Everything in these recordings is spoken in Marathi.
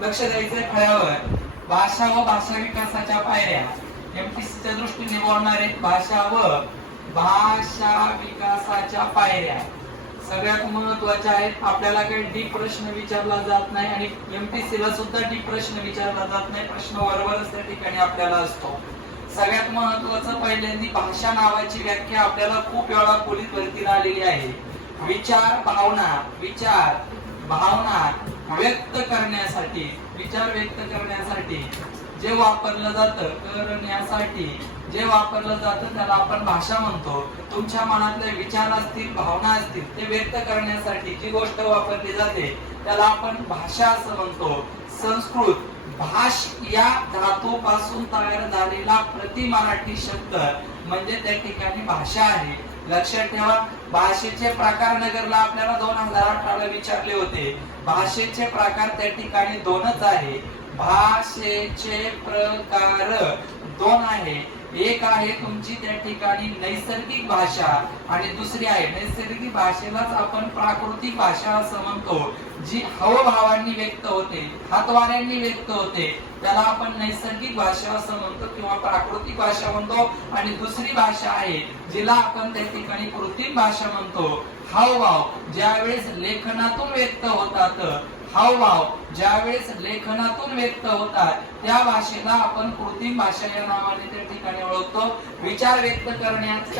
लक्ष द्यायचंय फळ्यावर. भाषा व भाषा विकासाच्या पायऱ्या एमपीसीच्या दृष्टीने बोलणार आहेत. भाषा व भाषा विकासाच्या पायऱ्या सगळ्यात महत्वाच्या आहेत. आपल्याला काही डीप प्रश्न विचारला जात नाही आणि एमपीसी ला सुद्धा डीप प्रश्न विचारला जात नाही. प्रश्न बरोबरच त्या ठिकाणी आपल्याला असतो. सगळ्यात महत्वाचं पहिल्यांदा भाषा नावाची व्याख्या आपल्याला खूप वेळा पोलीस भरतीला आलेली आहे. विचार भावना व्यक्त करण्यासाठी, विचार व्यक्त करण्यासाठी जे वापरलं जातं, करण्यासाठी जे वापरलं जातं त्याला आपण भाषा म्हणतो. तुमच्या मनातले विचार असतील, भावना असतील, ते व्यक्त करण्यासाठी जी गोष्ट वापरली जाते त्याला आपण भाषा असं म्हणतो. संस्कृत भाष या धातूपासून तयार झालेला प्रति मराठी शब्द म्हणजे त्या ठिकाणी भाषा आहे. लक्षात ठेवा. भाषेचे प्रकार नगरला आपल्याला 2018 विचारले होते. भाषेचे प्रकार त्या ठिकाणी दोनच आहे. भाषेचे प्रकार दोन आहे. एक आहे तुमची त्या ठिकाणी नैसर्गिक भाषा आणि दुसरी आहे नैसर्गिक भाषेलाच आपण प्राकृतिक भाषा असं म्हणतो. जी हावभावांनी व्यक्त होते, हातवाऱ्यांनी व्यक्त होते त्याला आपण नैसर्गिक भाषा असं म्हणतो किंवा प्राकृतिक भाषा म्हणतो. आणि दुसरी भाषा आहे जिला आपण त्या ठिकाणी कृत्रिम भाषा म्हणतो. हावभाव ज्यावेळेस लेखनातून व्यक्त होतात, हावभाव ज्यावेळेस लेखनातून व्यक्त होतात त्या भाषेला आपण कृत्रिम भाषा या नावाने त्या ठिकाणी ओळखतो. विचार व्यक्त करण्याच्या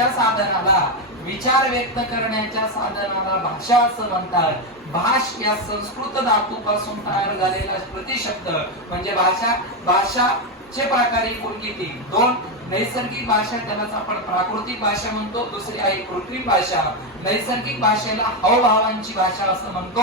साधनाला भाषा असं म्हणतात. भाष या संस्कृत धातूपासून तयार झालेला प्रतिशब्द म्हणजे भाषा. भाषाचे प्रकार एकूण किती? दोन. नैसर्गिक भाषा त्यालाच आपण प्राकृतिक भाषा म्हणतो. दुसरी आहे कृत्रिम भाषा. नैसर्गिक भाषेला हावभावांची भाषा असं म्हणतो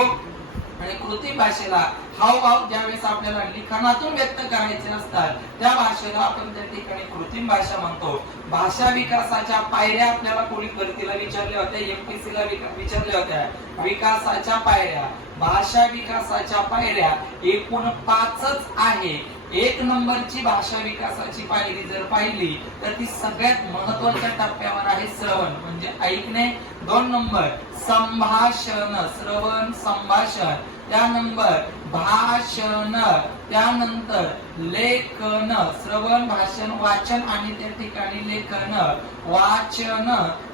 आणि कृत्रिम भाषेला हावभाव ज्यावेळेस आपल्याला लिखाणातून व्यक्त करायचे असतात त्या भाषेला आपण त्या ठिकाणी कृत्रिम भाषा म्हणतो. भाषा विकासाच्या पायऱ्या आपल्याला पोलीस भरतीला विचारल्या होत्या, एमपीसी ला विचारल्या होत्या. विकासाच्या पायऱ्या, भाषा विकासाच्या पायऱ्या एकूण 5च आहे. 1 नंबरची भाषा विकासाची पायरी जर पाहिली तर ती सगळ्यात महत्त्वाच्या टप्प्यावर आहे श्रवण म्हणजे ऐकणे. 2 नंबर संभाषण, श्रवण संभाषण. त्यानंतर भाषण, त्यानंतर लेखन, श्रवण भाषण वाचन आणि त्या ठिकाणी लेखन, वाचन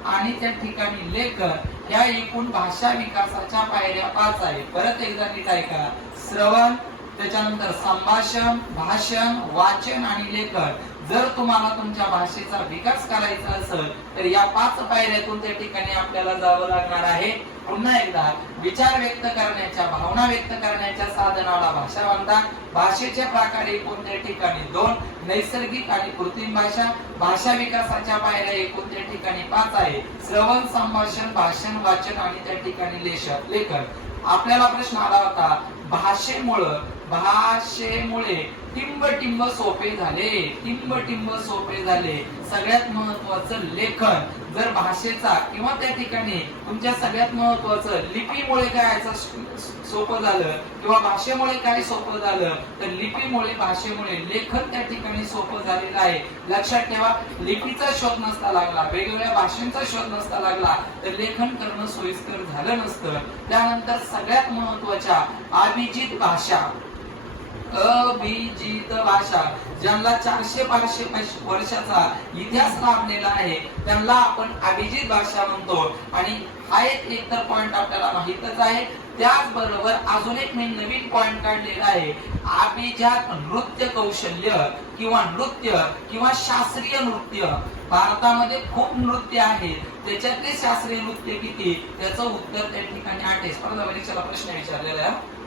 आणि त्या ठिकाणी लेखन. या एकूण भाषा विकासाच्या पायऱ्या 5 आहेत. परत एकदा नीट ऐका. श्रवण, त्याच्यानंतर संभाषण, भाषण, वाचन आणि लेखन. जर तुम्हाला तुमच्या भाषेचा विकास करायचा असेल तर या 5 पायऱ्यातून त्या ठिकाणी आपल्याला जावं लागणार आहे. पुन्हा एकदा विचार व्यक्त करण्याच्या, भावना व्यक्त करण्याच्या साधनाला भाषा म्हणतात. भाषेचे प्रकार एकूण त्या ठिकाणी 2. नैसर्गिक आणि कृत्रिम भाषा. भाषा विकासाच्या पायऱ्या एकूण त्या ठिकाणी 5 आहे. श्रवण, संभाषण, भाषण, वाचन आणि त्या ठिकाणी लेखन. आपल्याला प्रश्न आला होता भाषेमुळे टिंब सोपे झाले. सगळ्यात महत्वाचं लेखन. जर भाषेचा किंवा त्या ठिकाणी तुमच्या सगळ्यात महत्वाचं लिपीमुळे काय सोपं झालं किंवा भाषेमुळे काय सोपं झालं तर लिपीमुळे, भाषेमुळे लेखन त्या ठिकाणी सोपं झालेलं आहे. लक्षात ठेवा. लिपीचा शोध नसता लागला, वेगवेगळ्या भाषांचा शोध नसता लागला तर लेखन करणं सोयीस्कर झालं नसतं. त्यानंतर सगळ्यात महत्वाच्या अभिजित भाषा, ज्यांना 400-500 वर्षाचा इतिहास लाभलेला आहे त्यांना आपण अभिजित भाषा म्हणतो. आणि हा एक तर पॉइंट आपल्याला माहितच आहे. त्याचबरोबर अजून एक मी नवीन पॉइंट काढलेला आहे. अभिजात नृत्य कौशल्य किंवा शास्त्रीय नृत्य. भारतामध्ये खूप नृत्य आहे, त्याच्यातले शास्त्रीय नृत्य किती त्याचं उत्तर त्या ठिकाणी 8 आहे. स्पर्धा परीक्षेला प्रश्न विचारलेला आहे.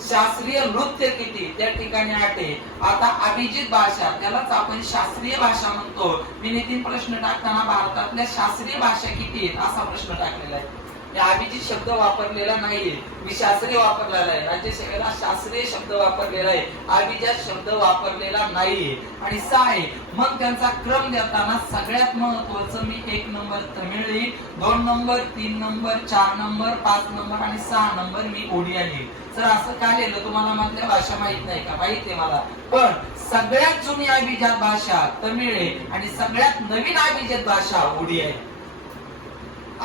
शास्त्रीय नृत्य किती त्या ठिकाणी 8 आहे. आता अभिजित भाषा त्यालाच आपण शास्त्रीय भाषा म्हणतो. मी नितीन प्रश्न टाकताना भारतातल्या शास्त्रीय भाषा किती आहेत असा प्रश्न टाकलेला आहे. या अभिजित शब्द वापरलेला नाहीये, मी शास्त्रीय वापरलेला आहे. राज्यसेवेला शास्त्रीय शब्द वापरलेला आहे, अभिजात शब्द वापरलेला नाहीये. आणि 6 आहे. मग त्यांचा क्रम देताना सगळ्यात महत्वाचं मी 1 नंबर तमिळ लिहिल, 2 नंबर, 3 नंबर, 4 नंबर, 5 नंबर आणि 6 नंबर मी ओडिया लिहिल. सर असं का लिहिलं? तुम्हाला मधल्या भाषा माहित नाही का? माहित आहे मला. पण सगळ्यात जुनी अभिजात भाषा तमिळ आहे आणि सगळ्यात नवीन अभिजात भाषा ओडिया आहे.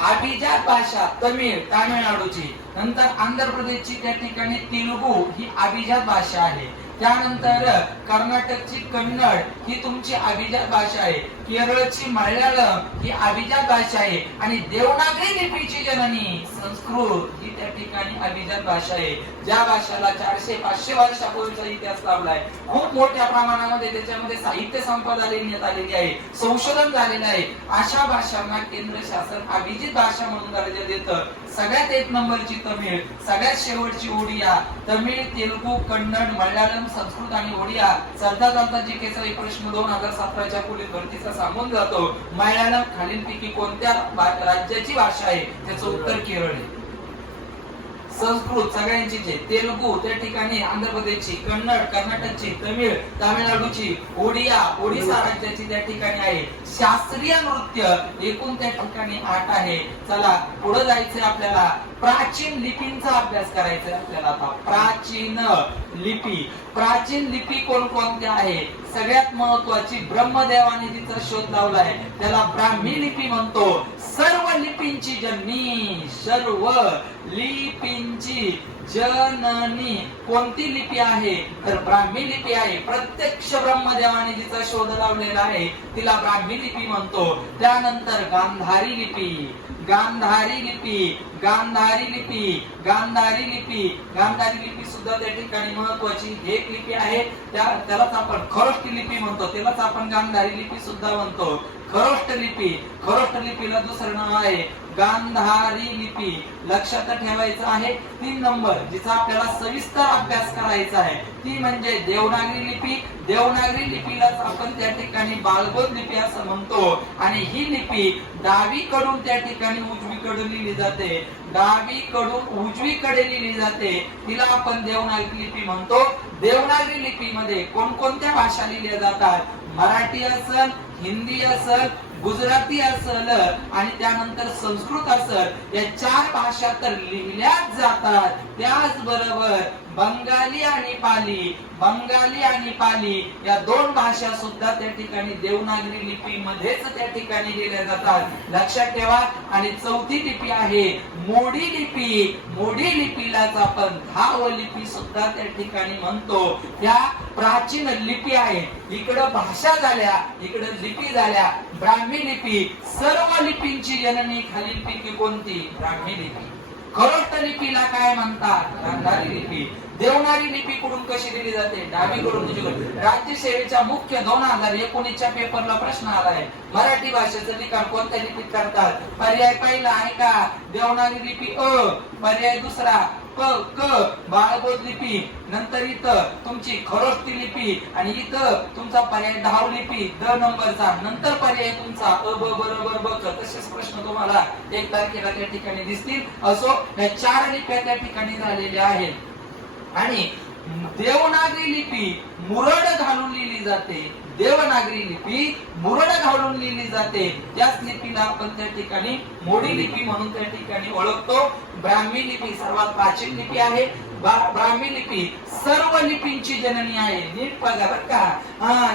अभिजात भाषा तमिळ तामिळनाडूची, नंतर आंध्र प्रदेशची त्या ठिकाणी तेलुगू ही अभिजात भाषा आहे. त्यानंतर कर्नाटकची कन्नड ही तुमची अभिजात भाषा आहे. केरळची मल्याळम ही अभिजात भाषा आहे. आणि देवनागरी लिपीची जननी संस्कृत ही त्या ठिकाणी अभिजात भाषा आहे. ज्या भाषेला 400-500 वर्षापूर्वीचा इतिहास लाभलाय. खूप मोठ्या प्रमाणामध्ये त्याच्यामध्ये साहित्य संपदा देण्यात आलेली आहे, संशोधन झालेलं आहे. अशा भाषांना केंद्र शासन अभिजित भाषा म्हणून दर्जा देतं. सगळ्यात 1 नंबरची तमिळ, सगळ्यात शेवटची ओडिया. तमिळ, तेलुगू, कन्नड, मल्याळम, संस्कृत आणि ओडिया. चालता चालता जीकेचा एक प्रश्न 2017च्या पोलीस भरतीचा सांगून जातो. मल्याळम खालीलपैकी कोणत्या राज्याची भाषा आहे? त्याचं उत्तर केरळ आहे. संस्कृत सगळ्यांचीच आहे. तेलुगू त्या ठिकाणी आंध्र प्रदेशची, कन्नड कर्नाटकची, तमिळ तामिळनाडूची, ओडिया ओडिसा राज्याची त्या ठिकाणी आहे. शास्त्रीय नृत्य एकूण त्या ठिकाणी 8 आहे. चला पुढे जायचंय आपल्याला. प्राचीन लिपींचा अभ्यास करायचा आहे आपल्याला. आता प्राचीन लिपी, प्राचीन लिपी कोणकोणत्या आहे? सगळ्यात महत्वाची ब्रह्मदेवाने तिचा शोध लावलाय, त्याला ब्राह्मी लिपी म्हणतो. सर्व लिपींची जननी, सर्व लिपींची जननी कोणती लिपी आहे? तर ब्राह्मी लिपी आहे. प्रत्यक्ष ब्रह्मदेवाने जिचा शोध लावलेला आहे तिला ब्राह्मी लिपी म्हणतो. त्यानंतर गांधारी लिपी, गांधारी लिपी, गांधारी लिपी, गांधारी लिपी, गांधारी लिपी सुद्धा त्या ठिकाणी महत्वाची एक लिपी आहे. त्यालाच आपण खरोष्ट लिपी म्हणतो, त्यालाच आपण गांधारी लिपी सुद्धा म्हणतो. खरोष्ट लिपी, खरोष्ट लिपीला दुसरं नाव आहे गांधारी लिपी. लक्षात ठेवायचं आहे 3 नंबर जिचा आपल्याला सविस्तर अभ्यास करायचा आहे ती म्हणजे देवनागरी लिपी. देवनागरी लिपीलाच आपण त्या ठिकाणी बालबोध लिपी असं म्हणतो. आणि ही लिपी डावीकडून त्या ठिकाणी उजवीकडे लिहिली जाते, डावीकडून उजवीकडे लिहिली जाते, तिला आपण देवनागरी लिपी म्हणतो. देवनागरी लिपीमध्ये कोणकोणत्या भाषा लिहिल्या जातात? मराठी असेल, हिंदी असेल, गुजराती असेल आणि त्यानंतर संस्कृत असेल, या 4 भाषा तर लिहिल्याच जातात. त्याचबरोबर बंगाली आणि पाली, बंगाली आणि पाली या 2 भाषा सुद्धा त्या ठिकाणी देवनागरी लिपीमध्येच त्या ठिकाणी लिहिल्या जातात. लक्षात ठेवा. आणि चौथी लिपी आहे मोडी लिपी. मोडी लिपीलाच आपण धाव लिपी सुद्धा त्या ठिकाणी म्हणतो. त्या प्राचीन लिपी आहे. इकडं भाषा झाल्या, इकडं लिपी झाल्या. ब्राह्मी लिपी, सर्व लिपींची जननी खालीलपैकी कोणती? ब्राह्मी लिपी. खरोष्ट लिपीला काय म्हणतात? गांधारी लिपी. देवनागरी लिपी कुठून कशी दिली जाते? डावीकडून उजवीकडे. राज्य सेवेच्या मुख्य 2019च्या पेपरला प्रश्न आलाय, मराठी भाषेचं लिखाण कोणत्या लिपीत करतात? पर्याय पहिला आहे का देवनागरी लिपी अ, पर्याय दुसरा क क बाळबोध लिपी, नंतर इथं तुमची खरोष्टी लिपी आणि इथं तुमचा पर्याय धाव लिपी द नंबरचा, नंतर पर्याय तुमचा अ ब बरोबर ब क. तसेच प्रश्न तुम्हाला 1 तारखेला त्या ठिकाणी दिसतील. असो या 4 लिप्या त्या ठिकाणी झालेल्या आहेत. आणि देवनागरी लिपी मुरड घालून लिहिली जाते. देवनागरी लिपी मुरड घालून लिहिली जाते. त्याच लिपीला आपण त्या ठिकाणी मोडी लिपी म्हणून त्या ठिकाणी ओळखतो. ब्राह्मी लिपी सर्वात प्राचीन लिपी आहे. ब्राह्मी लिपी सर्व लिपींची जननी आहे. नीट बघा बरं का.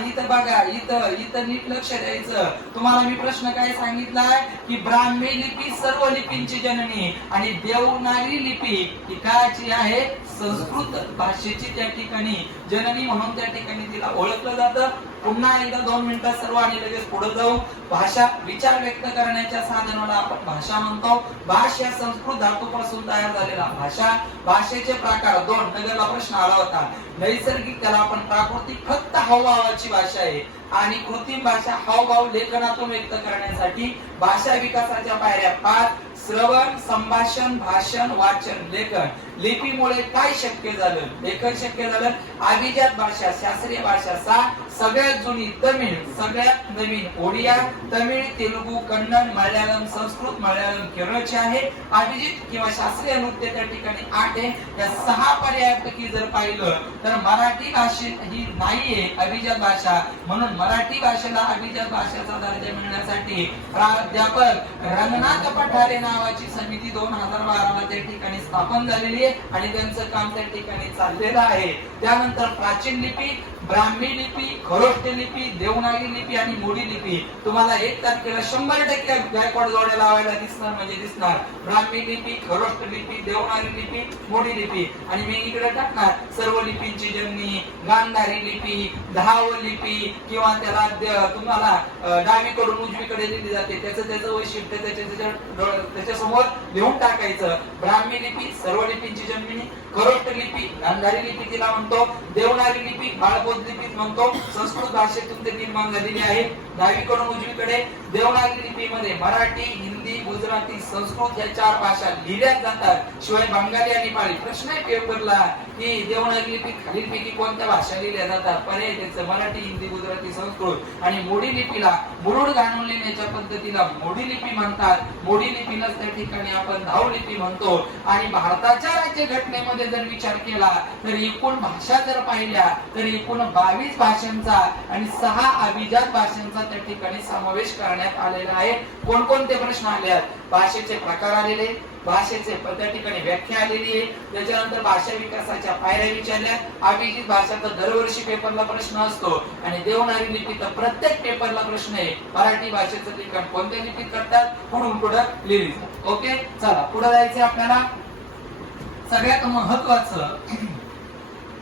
इथं बघा, इथं नीट लक्ष द्यायचं. तुम्हाला मी प्रश्न काय सांगितलाय की ब्राह्मी लिपी सर्व लिपींची जननी आणि देवनागरी लिपी ही कायची आहे? संस्कृत भाषेची त्या ठिकाणी जननी म्हणून त्या ठिकाणी तिला ओळखलं जातं. पुन्हा एकदा 2 मिनिटात सर्व आणि लगेच पुढे जाऊ. भाषा विचार व्यक्त करण्याच्या साधनाला आपण भाषा म्हणतो. भाषा संस्कृत धातूपासून तयार झालेला भाषा. भाषेचे प्रकार 2 नगरला प्रश्न आला होता. नैसर्गिक त्याला आपण प्राकृतिक फक्त हावभावाची भाषा आहे आणि कृत्रिम भाषा हावभाव लेखनातून व्यक्त करण्यासाठी. भाषा विकासाच्या पायऱ्या 5: श्रवण, संभाषण, भाषण, वाचन, लेखन. लिपीमुळे काय शक्य झालं? लेखन शक्य झालं. अभिजात भाषा, शास्त्रीय भाषा 6. सगळ्यात जुनी तमिळ, सगळ्यात नवीन ओडिया. तमिळ, तेलुगू, कन्नड, मल्याळम, संस्कृत, मल्याळम केरळची आहे. अभिजित किंवा शास्त्रीय नृत्य त्या ठिकाणी 8 आहे. या 6 पर्यायापैकी जर पाहिलं तर मराठी भाषे ही नाहीये अभिजात भाषा. म्हणून मराठी भाषेला अभिजात भाषेचा दर्जा मिळण्यासाठी प्राध्यापक रंगनाथ पठारे नावाची समिती 2012 त्या ठिकाणी स्थापन झालेली आहे आणि त्यांचं काम त्या ठिकाणी चाललेलं आहे. त्यानंतर प्राचीन लिपी, ब्राह्मी लिपी, खरोष्ट लिपी, देवनागरी लिपी आणि मोडी लिपी तुम्हाला 1 तारखेला 100% गायकवाड जोड्या लावायला दिसणार म्हणजे दिसणार. ब्राह्मी लिपी, खरोष्ट लिपी, देवनागरी लिपी, मोडी लिपी आणि मी इकडे टाकणार सर्व लिपींची जननी, गांधारी लिपी, दहाव लिपी किंवा त्याला तुम्हाला डावीकडून उजवीकडे लिहिली जाते त्याचं वैशिष्ट्य त्याच्या समोर लिहून टाकायचं. ब्राह्मी लिपी सर्व लिपींची जननी, खरोष्ट लिपी गांधारी लिपी तिला म्हणतो, देवनागरी लिपी बाळबोध लिपी म्हणतो. संस्कृत भाषेतून ते निर्माण झालेली आहे. डावीकडून उजवीकडे देवनागरी लिपीमध्ये मराठी, हिंदी, गुजराती, संस्कृत या 4 भाषा लिहिल्या जातात शिवाय बंगाली आणि नेपाळी. प्रश्न आहे पेपरला की देवनागरी लिपी खालीलपैकी कोणत्या भाषा लिहिल्या जातात? पर्याय त्याचं मराठी, हिंदी, गुजराती, संस्कृत. आणि मोडी लिपीला मुरुड घालून लिहिण्याच्या पद्धतीला मोडी लिपी म्हणतात. मोडी लिपीलाच त्या ठिकाणी आपण धाव लिपी म्हणतो. आणि भारताच्या राज्यघटनेमध्ये जर विचार केला तर एकूण भाषा जर पाहिल्या तर एकूण 22 भाषांचा आणि 6 अभिजात भाषांचा त्या ठिकाणी समावेश करण्यात आलेला आहे. कोणकोणते प्रश्न आले आहेत? भाषेचे प्रकार आलेले, भाषेचे त्या ठिकाणी व्याख्या आलेली आहे, त्याच्यानंतर भाषा विकासाच्या पायऱ्या विचारल्या. अभिजित भाषा तर दरवर्षी पेपरला प्रश्न असतो आणि देवनागरी लिपी तर प्रत्येक पेपरला प्रश्न आहे. मराठी भाषेचं लिखाण कोणत्या लिपीत करतात? पुढून पुढं लिहिली. ओके, चला पुढे जायचं आपल्याला. सगळ्यात महत्वाचं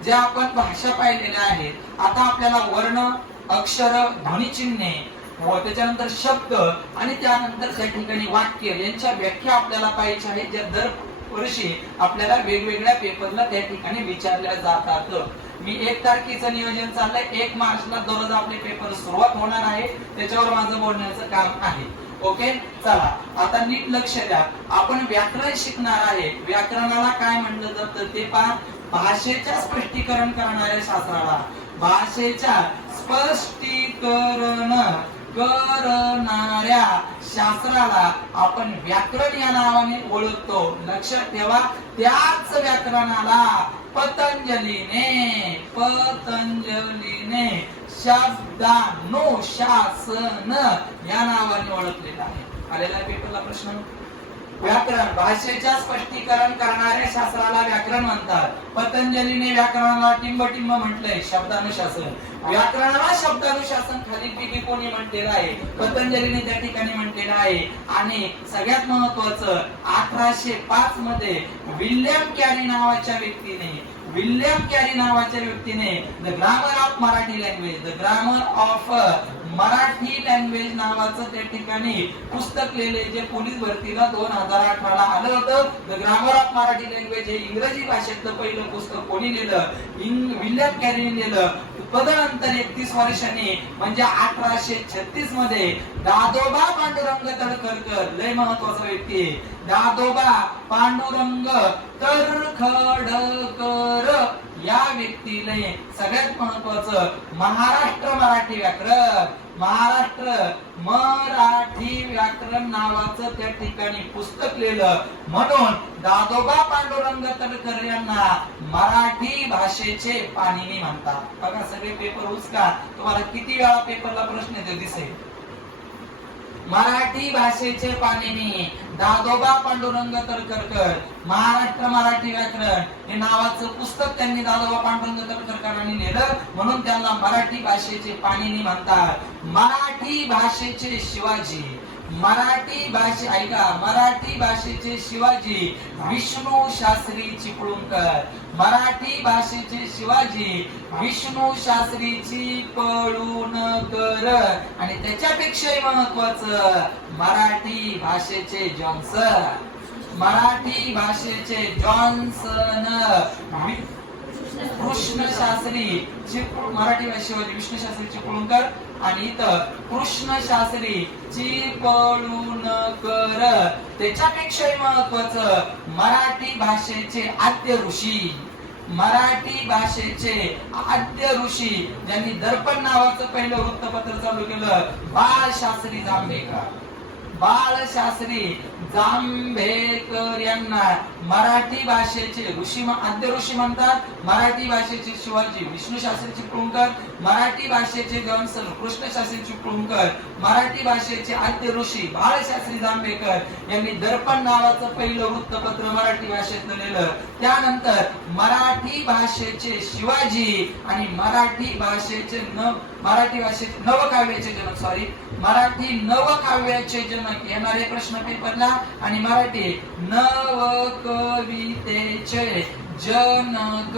जे आपण भाषा पाहिलेल्या आहेत, आता आपल्याला वर्ण, अक्षर, ध्वनिचिन्हे व त्याच्यानंतर शब्द आणि त्यानंतर त्या ठिकाणी वाक्य यांच्या व्याख्या आपल्याला पाहिजे आहेत, ज्या दरवर्षी आपल्याला वेगवेगळ्या पेपरला त्या ठिकाणी विचारल्या जातात. मी 1 तारखेचं नियोजन चाललंय. 1 मार्चला दररोज आपले पेपर सुरुवात होणार आहे, त्याच्यावर माझं बोलण्याचं काम आहे. ओके, चला आता नीट लक्ष द्या. आपण व्याकरण शिकणार आहे. व्याकरणाला काय म्हणलं जातं ते पहा. भाषेच्या स्पष्टीकरण करणाऱ्या शास्त्राला, भाषेच्या स्पष्टीकरण करणाऱ्या शास्त्राला आपण व्याकरण या नावाने ओळखतो. लक्षात ठेवा, त्याच व्याकरणाला पतंजलीने शब्दानुशासन या नावाने ओळखलेला आहे. आलेला पेपरला प्रश्न. व्याकरण भाषेच्या स्पष्टीकरण करणाऱ्या शास्त्राला व्याकरण म्हणतात. पतंजलीने व्याकरणाला टिंबटिंब म्हटलंय, शब्दानुशासन. व्याकरणाला शब्दानुशासन खालीलपैकी कोणी म्हटलेलं आहे? पतंजलीने त्या ठिकाणी म्हटलेलं आहे. आणि सगळ्यात महत्वाचं 1805 मध्ये विल्यम कॅरी नावाच्या व्यक्तीने the grammar of Marathi language, the grammar of Marathi language नावाचं त्या ठिकाणी पुस्तक लिहिले, जे पोलीस भरतीला 2018 ला आलं होतं. The grammar of Marathi language हे इंग्रजी भाषेतलं पहिलं पुस्तक कोणी लिहिलं? विल्यम कॅरीने लिहिलं. तदनंतर 31 वर्षांनी म्हणजे 1836 मध्ये दादोबा पांडुरंग तळखरकर, लय महत्वाचा व्यक्ती आहे, दादोबा पांडुरंग तळखरकर या व्यक्तीने सगळ्यात महत्वाचं महाराष्ट्र मराठी व्याकरण नावाचं त्या ठिकाणी पुस्तक लिहिलं. म्हणून दादोबा पांडुरंग तळखर यांना मराठी भाषेचे पाणिनी म्हणतात. बघा सगळे पेपर उचका, तुम्हाला किती वेळा पेपरला प्रश्न येतो दिसेल. मराठी भाषेचे पाणिनी दादोबा पांडुरंग तळखरकर, महाराष्ट्र मराठी व्याकरण हे नावाचं पुस्तक त्यांनी दादोबा पांडुरंग तळखरकरांनी लिहिलं, म्हणून त्यांना मराठी भाषेचे पाणिनी म्हणतात. मराठी भाषेचे शिवाजी, मराठी भाषेचे शिवाजी विष्णू शास्त्री चिपळूणकर, मराठी भाषेचे शिवाजी विष्णू शास्त्री चिपळूणकर. आणि त्याच्यापेक्षाही महत्वाचं मराठी भाषेचे जॉन्सन कृष्ण शास्त्री मराठी भाषेवर विष्णू शास्त्री चिपळूणकर आणि इथं कृष्ण शास्त्री चिपळूणकर. त्याच्यापेक्षाही महत्वाचं मराठी भाषेचे आद्य ऋषी ज्यांनी दर्पण नावाचं पहिलं वृत्तपत्र चालू केलं, बाळशास्त्री जांभेकर. बाळशास्त्री जांभेकर यांना मराठी भाषेचे आद्य ऋषी म्हणतात. मराठी भाषेचे शिवाजी विष्णू शास्त्री चिपळूणकर, मराठी भाषेचे जॉन्सन कृष्ण शास्त्री चिपळूणकर, मराठी भाषेचे आद्य ऋषी बाळशास्त्री जांभेकर यांनी दर्पण नावाचं पहिलं वृत्तपत्र मराठी भाषेत लिहिलं. त्यानंतर मराठी भाषेचे शिवाजी आणि मराठी भाषेचे मराठी नवकाव्याचे जनक येणारे प्रश्न पेपरला. आणि मराठी नवकवितेचे जनक,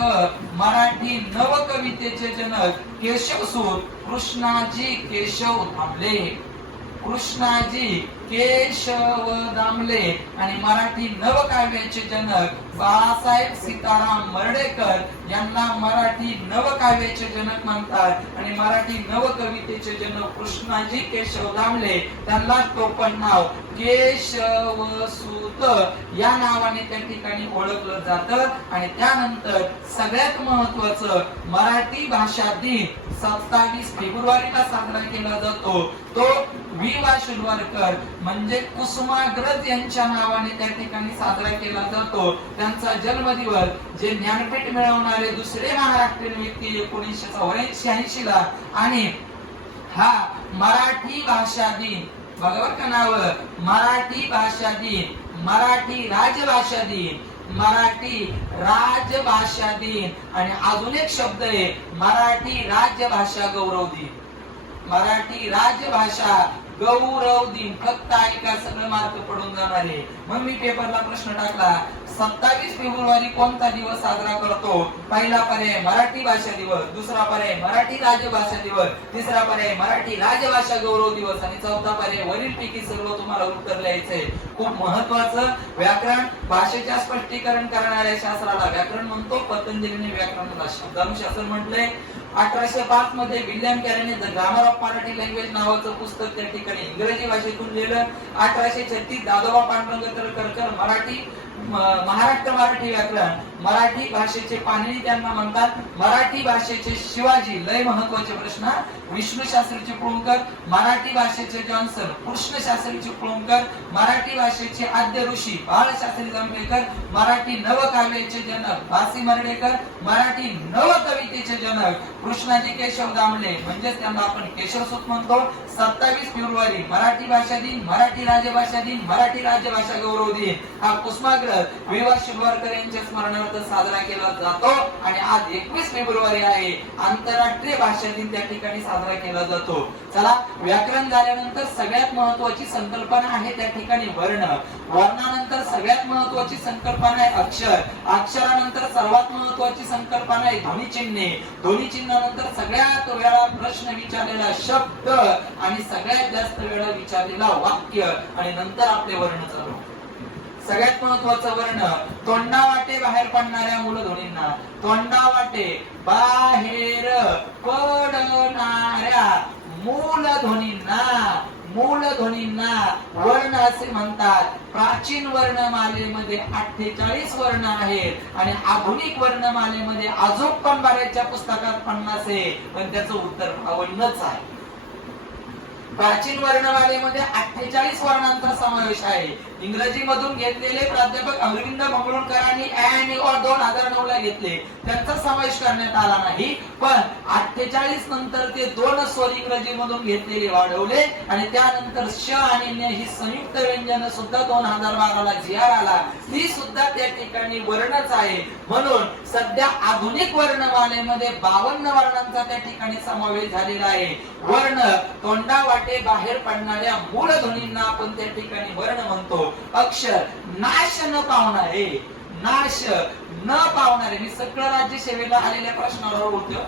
मराठी नवकवितेचे जनक केशवसूत कृष्णाजी केशव दामले, कृष्णाजी केशव दामले. आणि मराठी नवकाव्याचे जनक बाळासाहेब सीताराम मर्ढेकर यांना मराठी नवकाव्याचे जनक म्हणतात. आणि मराठी नवकवितेचे जनक कृष्णाजी केशव दामले, त्यांना टोपण नाव केशवसूत या नावाने त्या ठिकाणी ओळखलं जातं. आणि त्यानंतर सगळ्यात महत्वाचं मराठी भाषा दिन 27 फेब्रुवारीला साजरा केला जातो. तो वि.वा. शिरवाडकर म्हणजे कुसुमाग्रज यांच्या नावाने त्या ठिकाणी साजरा केला जातो. त्यांचा जन्मदिवस जे ज्ञानपीठ मिळवणारे दुसरे महाराष्ट्रीयन व्यक्ती 1984 ला. आणि हा मराठी भाषा दिन, बघा का नाव, मराठी भाषा दिन, मराठी राजभाषा दिन, मराठी राजभाषा दिन. आणि अजून एक शब्द आहे मराठी राजभाषा गौरव दिन, मराठी राजभाषा गौरव दिन. फक्त ऐका, सगळं मार्क पडून जाणार आहे. मग मी पेपरला प्रश्न टाकला 27 फेब्रुवारी कोणता दिवस साजरा करतो? पहिला पर्याय मराठी भाषा दिवस, दुसरा पर्याय मराठी राजभाषा दिवस, तिसरा पर्याय मराठी राजभाषा गौरव दिवस आणि चौथा पर्याय वरीलपैकी सर्व तुम्हाला उत्तर लिहायचंय. खूप महत्वाचं व्याकरण भाषेच्या स्पष्टीकरण करणाऱ्या शास्त्राला व्याकरण म्हणतो. पतंजलीने व्याकरणाला शब्दानुशासन म्हटलंय. 1805 मध्ये विल्यम कॅरेने the grammar of Marathi language नावाचं पुस्तक त्या ठिकाणी इंग्रजी भाषेतून लिहिलं. 1836 दादोबा पांडुरंग तळकरकर मराठी महाराष्ट्र मराठी व्याकरण, मराठी भाषेचे पाणिनी त्यांना म्हणतात. मराठी भाषेचे शिवाजी, लय महत्वाचे प्रश्न, विष्णू शास्त्री चिपळूणकर, मराठी भाषेचे जॉन्सन कृष्ण शास्त्री चिपळूणकर, मराठी भाषेचे आद्य ऋषी बाळशास्त्री जांभेकर, मराठी नवकाव्याचे जनक भासी मर्ढेकर, मराठी नवकवितेचे जनक कृष्णाजी केशव दामले म्हणजेच त्यांना आपण केशवसूत म्हणतो. 27 फेब्रुवारी मराठी भाषा दिन, मराठी राजभाषा दिन, मराठी राजभाषा गौरव दिन हा कुसुमाग्रज वि.वा. शिरवाडकर यांच्या स्मरणार्थ साजरा केला जातो. आणि आज 21 फेब्रुवारी आहे आंतरराष्ट्रीय भाषा दिन त्या ठिकाणी साजरा केला जातो. चला, व्याकरण झाल्यानंतर सगळ्यात महत्वाची संकल्पना आहे त्या ठिकाणी वर्ण. वर्णानंतर सगळ्यात महत्वाची संकल्पना आहे अक्षर. अक्षरानंतर सर्वात महत्वाची संकल्पना आहे ध्वनिचिन्हे. ध्वनिचिन्हानंतर सगळ्यात वेळा प्रश्न विचारलेला शब्द आणि सगळ्यात जास्त वेळा विचारलेला वाक्य आणि नंतर आपले वर्ण चालू. सगळ्यात महत्वाचं वर्ण तोंडावाटे बाहेर पडणाऱ्या मूलध्वनींना, तोंडावाटे बाहेर पडणाऱ्या मूलध्वनींना, मूलध्वनींना वर्ण असे म्हणतात. प्राचीन वर्णमालेमध्ये 48 वर्ण आहेत आणि आधुनिक वर्णमालेमध्ये अजून पण बऱ्याचशा पुस्तकात 50 आहे, पण त्याचं उत्तर 52च आहे. प्राचीन वर्णमालेमध्ये 48 वर्णांचा समावेश आहे. इंग्रजी मधून घेतलेले प्राध्यापक अरविंद मंगळूरकरांनी आणि 2009 ला घेतले, त्यांचा समावेश करण्यात आला नाही. पण 48 नंतर ते 2 स्वर इंग्रजी मधून घेतलेले वाढवले आणि त्यानंतर श आणि ञ ही संयुक्त व्यंजन सुद्धा 2012 ला जीआर आला, ती सुद्धा त्या ठिकाणी वर्णच आहे. म्हणून सध्या आधुनिक वर्णमालेमध्ये 52 वर्णांचा त्या ठिकाणी समावेश झालेला आहे. वर्ण तोंडावाटे बाहेर पडणाऱ्या मूळ ध्वनींना आपण त्या ठिकाणी वर्ण म्हणतो. अक्षर नाश न पावणारे, नाश न पावणारे, मी सगळं राज्य सेवेला आलेल्या प्रश्नावर होतो.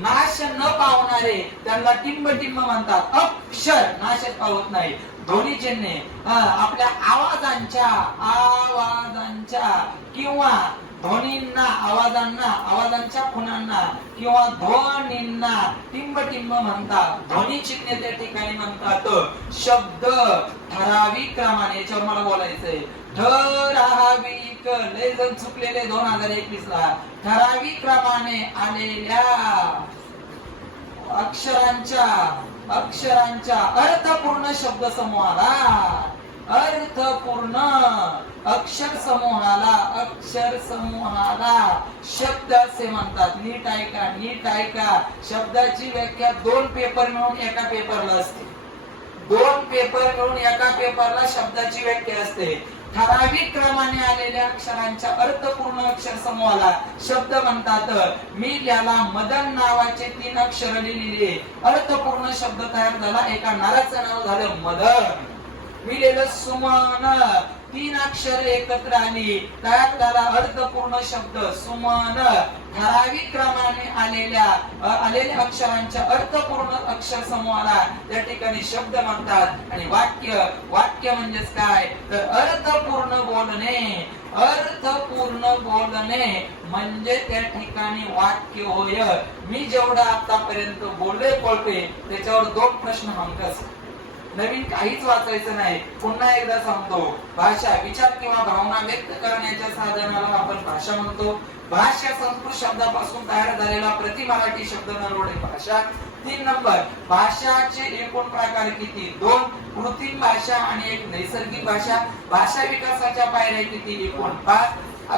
नाश न पावणारे त्यांना टिंब टिंब म्हणतात. अक्षर नाशच पावत नाही. ध्वनिचिन्हे आपल्या आवाजांच्या किंवा ध्वनींना, आवाजांच्या खुणांना किंवा ध्वनींना टिंब टिंब म्हणतात. ध्वनी चिन्हे त्या ठिकाणी म्हणतात. शब्द ठराविक क्रमाने, याच्यावर मला बोलायचंय. ठराविक, लय जण चुकलेले 2021 ला. ठराविक क्रमाने आलेल्या अक्षरांच्या अक्षरांच्या अर्थपूर्ण शब्द समूहाला, अर्थपूर्ण अक्षर समूहाला शब्द असे म्हणतात. नीट ऐका. शब्दाची व्याख्या 2 पेपर मिळून एका पेपरला असते. 2 पेपर मिळून एका पेपरला शब्दाची व्याख्या असते. ठराविक क्रमाने आलेल्या अक्षरांच्या अर्थपूर्ण अक्षर समूहाला शब्द म्हणतात. मी याला मदन नावाचे 3 अक्षर लिहिलेले अर्थपूर्ण शब्द तयार झाला. एका नाराचं नाव झालं मदन. मी लिहिलं सुमन. 3 अक्षर एकत्र आली, तयार झाला अर्थपूर्ण शब्द सुमन. ठराविक क्रमाने आलेल्या अक्षरांच्या अर्थपूर्ण अक्षर समूहाला त्या ठिकाणी शब्द म्हणतात. आणि वाक्य म्हणजेच काय तर अर्थपूर्ण बोलणे म्हणजे त्या ठिकाणी वाक्य होय. मी जेवढा आतापर्यंत बोललोय त्याच्यावर 2 प्रश्न हमखास. नवीन काहीच वाचायचं नाही. पुन्हा एकदा सांगतो, भाषा विचार किंवा भावना व्यक्त करण्याच्या साधनाला आपण भाषा म्हणतो. भाषा संस्कृत शब्दापासून तयार झालेला प्रति मराठी शब्द नरवडे भाषा. 3 नंबर, भाषाचे एकूण प्रकार किती? 2. कृत्रिम भाषा आणि 1 नैसर्गिक भाषा. भाषा विकासाच्या पायऱ्या किती? एकूण 5.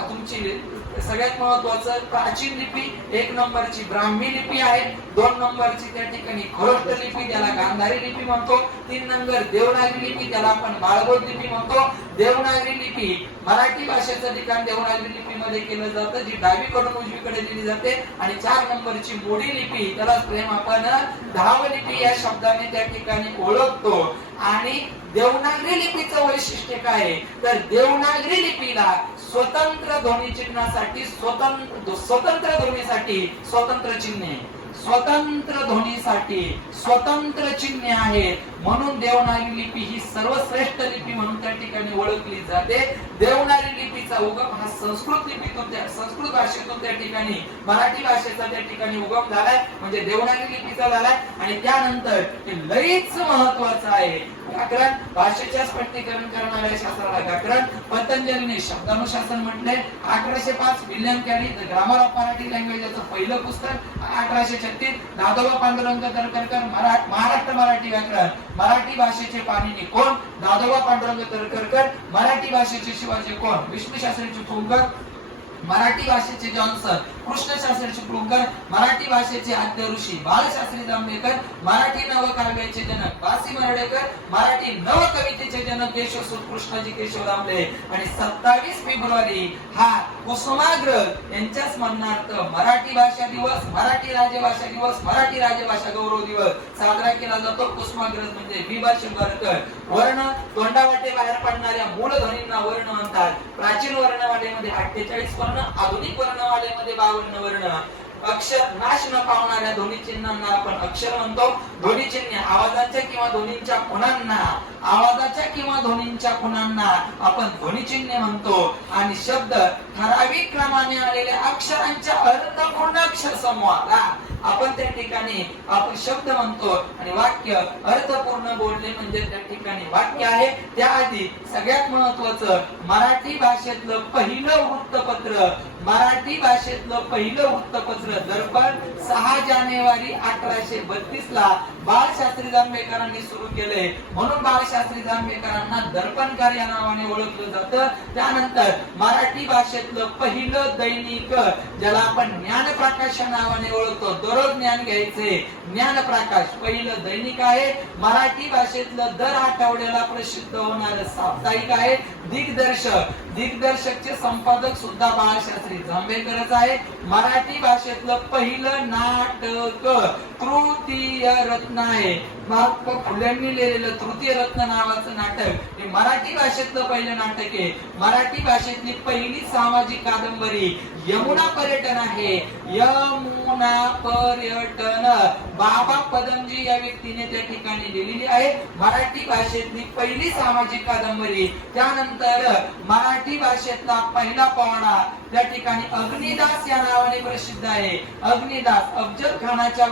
तुमची सगळ्यात महत्वाचं प्राचीन लिपी 1 नंबरची ब्राह्मी लिपी आहे. 2 नंबरची त्या ठिकाणी खरोष्ट लिपी, त्याला गांधारी लिपी म्हणतो. 3 नंबर देवनागरी लिपी, त्याला आपण बाळगोट लिपी म्हणतो. देवनागरी लिपी मराठी भाषेचं ठिकाण देवनागरी लिपीमध्ये केलं जातं, जी डावीकडून उजवीकडे लिहिली जाते. आणि 4 नंबरची मोडी लिपी, त्याला प्रेम आपण धावलिपी या शब्दाने त्या ठिकाणी ओळखतो. आणि देवनागरी लिपीचं वैशिष्ट्य काय आहे तर देवनागरी लिपीला स्वतंत्र ध्वनी चिन्हासाठी स्वतंत्र ध्वनीसाठी स्वतंत्र चिन्हे, स्वतंत्र ध्वनीसाठी स्वतंत्र चिन्हे आहेत. म्हणून देवनागरी लिपी ही सर्वश्रेष्ठ लिपी म्हणून त्या ठिकाणी ओळखली जाते. देवनागरी लिपीचा उगम हा संस्कृत भाषेतून त्या ठिकाणी मराठी भाषेचा त्या ठिकाणी उगम झालाय, म्हणजे देवनागरी लिपीचा झालाय. आणि त्यानंतर लईच महत्वाचं आहे व्याकरण. भाषेच्या स्पष्टीकरण करणाऱ्या शास्त्राला व्याकरण. पतंजलीने शब्दानुशासन म्हटले. 1805 William carry the grammar of Marathi language याचं पहिलं पुस्तक. 1836 दादोबा पांडुरंग तर्खडकर महाराष्ट्र मराठी व्याकरण. मराठी भाषेचे पाणिनी कोण? दादोबा पांडुरंग तर्खडकर. मराठी भाषेचे शिवाजी कोण? विष्णू शास्त्री चिपळूणकर. मराठी भाषेचे जॉन्सन कृष्णशास्त्री चिपळूणकर. मराठी भाषेचे आद्य ऋषी बाळशास्त्री जांभेकर. मराठी नवकाव्याचे जनक वासी मर्ढेकर. मराठी नवकवितेचे जनक केशवसूत कृष्णाजी केशव दामले. आणि 27 फेब्रुवारी हा कुसुमाग्रज यांच्या स्मरणार्थ मराठी भाषा दिवस, मराठी राजभाषा दिवस, मराठी राजभाषा गौरव दिवस साजरा केला जातो. कुसुमाग्रज म्हणजे विभा शिंबाळकर. वर्ण तोंडावाटे बाहेर पडणाऱ्या मूळ ध्वनींना वर्ण म्हणतात. प्राचीन वर्णमालेमध्ये 48 वर्ण, आधुनिक वर्णमालेमध्ये 52 वर्ण. अक्षर नाश न पावणाऱ्या ध्वनी चिन्हांना आपण अक्षर म्हणतो. ध्वनी चिन्ह आवाजाच्या किंवा ध्वनींच्या खुणांना आपण ध्वनी चिन्ह म्हणतो. आणि शब्द ठराविक क्रमाने आलेल्या अक्षरांच्या अर्थपूर्ण अक्षर समूहाला आपण त्या ठिकाणी आपण शब्द म्हणतो. आणि वाक्य अर्थपूर्ण बोलणे म्हणजे त्या ठिकाणी वाक्य आहे. त्याआधी सगळ्यात महत्वाचं मराठी भाषेतलं पहिलं वृत्तपत्र दर्पण 6 जानेवारी 1832 ला बाळशास्त्री जांभेकरांनी सुरू केले. म्हणून बाळशास्त्री जांभेकरांना दर्पणकार या नावाने ओळखलं जातं. त्यानंतर मराठी भाषेतलं पहिलं दैनिक ज्याला आपण ज्ञानप्रकाश या नावाने ओळखतो. दररोज ज्ञान घ्यायचे ज्ञानप्रकाश पहिलं दैनिक आहे. मराठी भाषेतलं दर आठवड्याला प्रसिद्ध होणारं साप्ताहिक आहे दिग्दर्शकचे संपादक सुद्धा बाळशास्त्री जांभेकरच आहे. मराठी भाषेतलं पहिलं नाटक तृतीय रत्न आहे. महात्मा फुल्यांनी लिहिलेलं तृतीय रत्न नावाचं नाटक हे मराठी भाषेतलं पहिलं नाटक आहे. मराठी भाषेतली पहिली सामाजिक कादंबरी यमुना पर्यटन आहे. यमुना पर्यटन बाबा पदमजी या व्यक्तीने त्या ठिकाणी लिहिलेली आहे. मराठी भाषेतली पहिली सामाजिक कादंबरी. त्यानंतर मराठी भाषेतला पहिला पोवाडा त्या ठिकाणी अग्निदास या नावाने प्रसिद्ध आहे. अग्निदास अफजल खानाच्या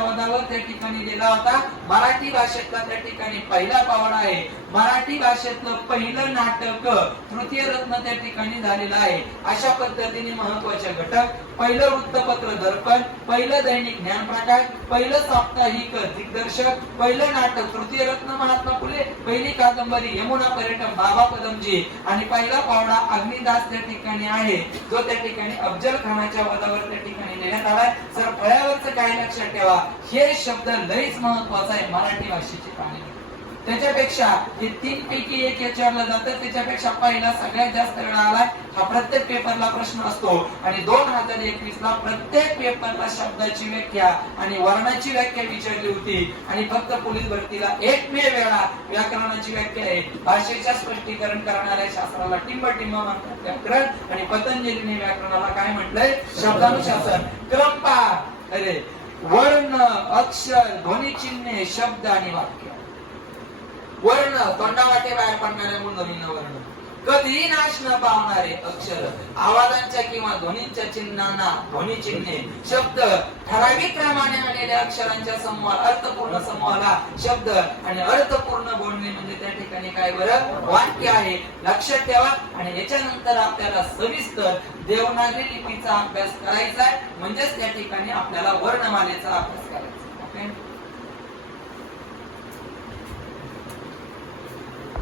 वधावर त्या ठिकाणी लिहिला होता. मराठी भाषेतला त्या ठिकाणी पहिला पोवाडा आहे. मराठी भाषेतलं पहिलं नाटक तृतीय रत्न त्या ठिकाणी झालेलं आहे. अशा पद्धतीने महत्वाचे घटक: पहिलं वृत्तपत्र दर्पण, पहिलं दैनिक ज्ञानप्रकाश, पहिलं साप्ताहिक दिग्दर्शक, पहिलं नाटक तृतीय रत्न महात्मा फुले, पहिली कादंबरी यमुना पर्यटन बाबा कदमजी आणि पहिला पावडा अग्निदास त्या ठिकाणी आहे, जो त्या ठिकाणी अफजल खानाच्या वधावर त्या ठिकाणी लिहिण्यात आलाय. सर फळ्यावरचं काय लक्षात ठेवा, हे शब्द लईच महत्वाचा आहे मराठी भाषेची कहाणी. त्याच्यापेक्षा हे 3 पैकी एक विचारलं जातं, त्याच्यापेक्षा पहिला सगळ्यात जास्त वेळा आलाय. हा प्रत्येक पेपरला प्रश्न असतो आणि 2021 ला प्रत्येक पेपरला शब्दाची व्याख्या आणि वर्णाची व्याख्या विचारली होती. आणि फक्त पोलीस भरतीला एकमेव वेळा व्याकरणाची व्याख्या आहे. भाषेच्या स्पष्टीकरण करणाऱ्या शास्त्राला टिंब म्हणतात व्याकरण, आणि पतंजलीने व्याकरणाला काय म्हटलंय? शब्दानुशासन. क्रमपार, अरे वर्ण, अक्षर, ध्वनिचिन्हे, शब्द आणि वाक्य. वर्ण तोंडावाटे बाहेर पडणारे मूलध्वनी वर्ण, कधीही नाश न पावणारे अक्षर, आवाजांच्या किंवा ध्वनींच्या चिन्हांना ध्वनिचिन्हे, शब्द ठराविक क्रमाने आलेल्या अक्षरांच्या समूहाला, अर्थपूर्ण समूहाला शब्द, आणि अर्थपूर्ण बोलणे म्हणजे त्या ठिकाणी काय बरं? वाक्य आहे. लक्षात ठेवा. आणि याच्यानंतर आपल्याला सविस्तर देवनागरी लिपीचा अभ्यास करायचा आहे, म्हणजेच त्या ठिकाणी आपल्याला वर्णमालेचा अभ्यास करायचा. ओके.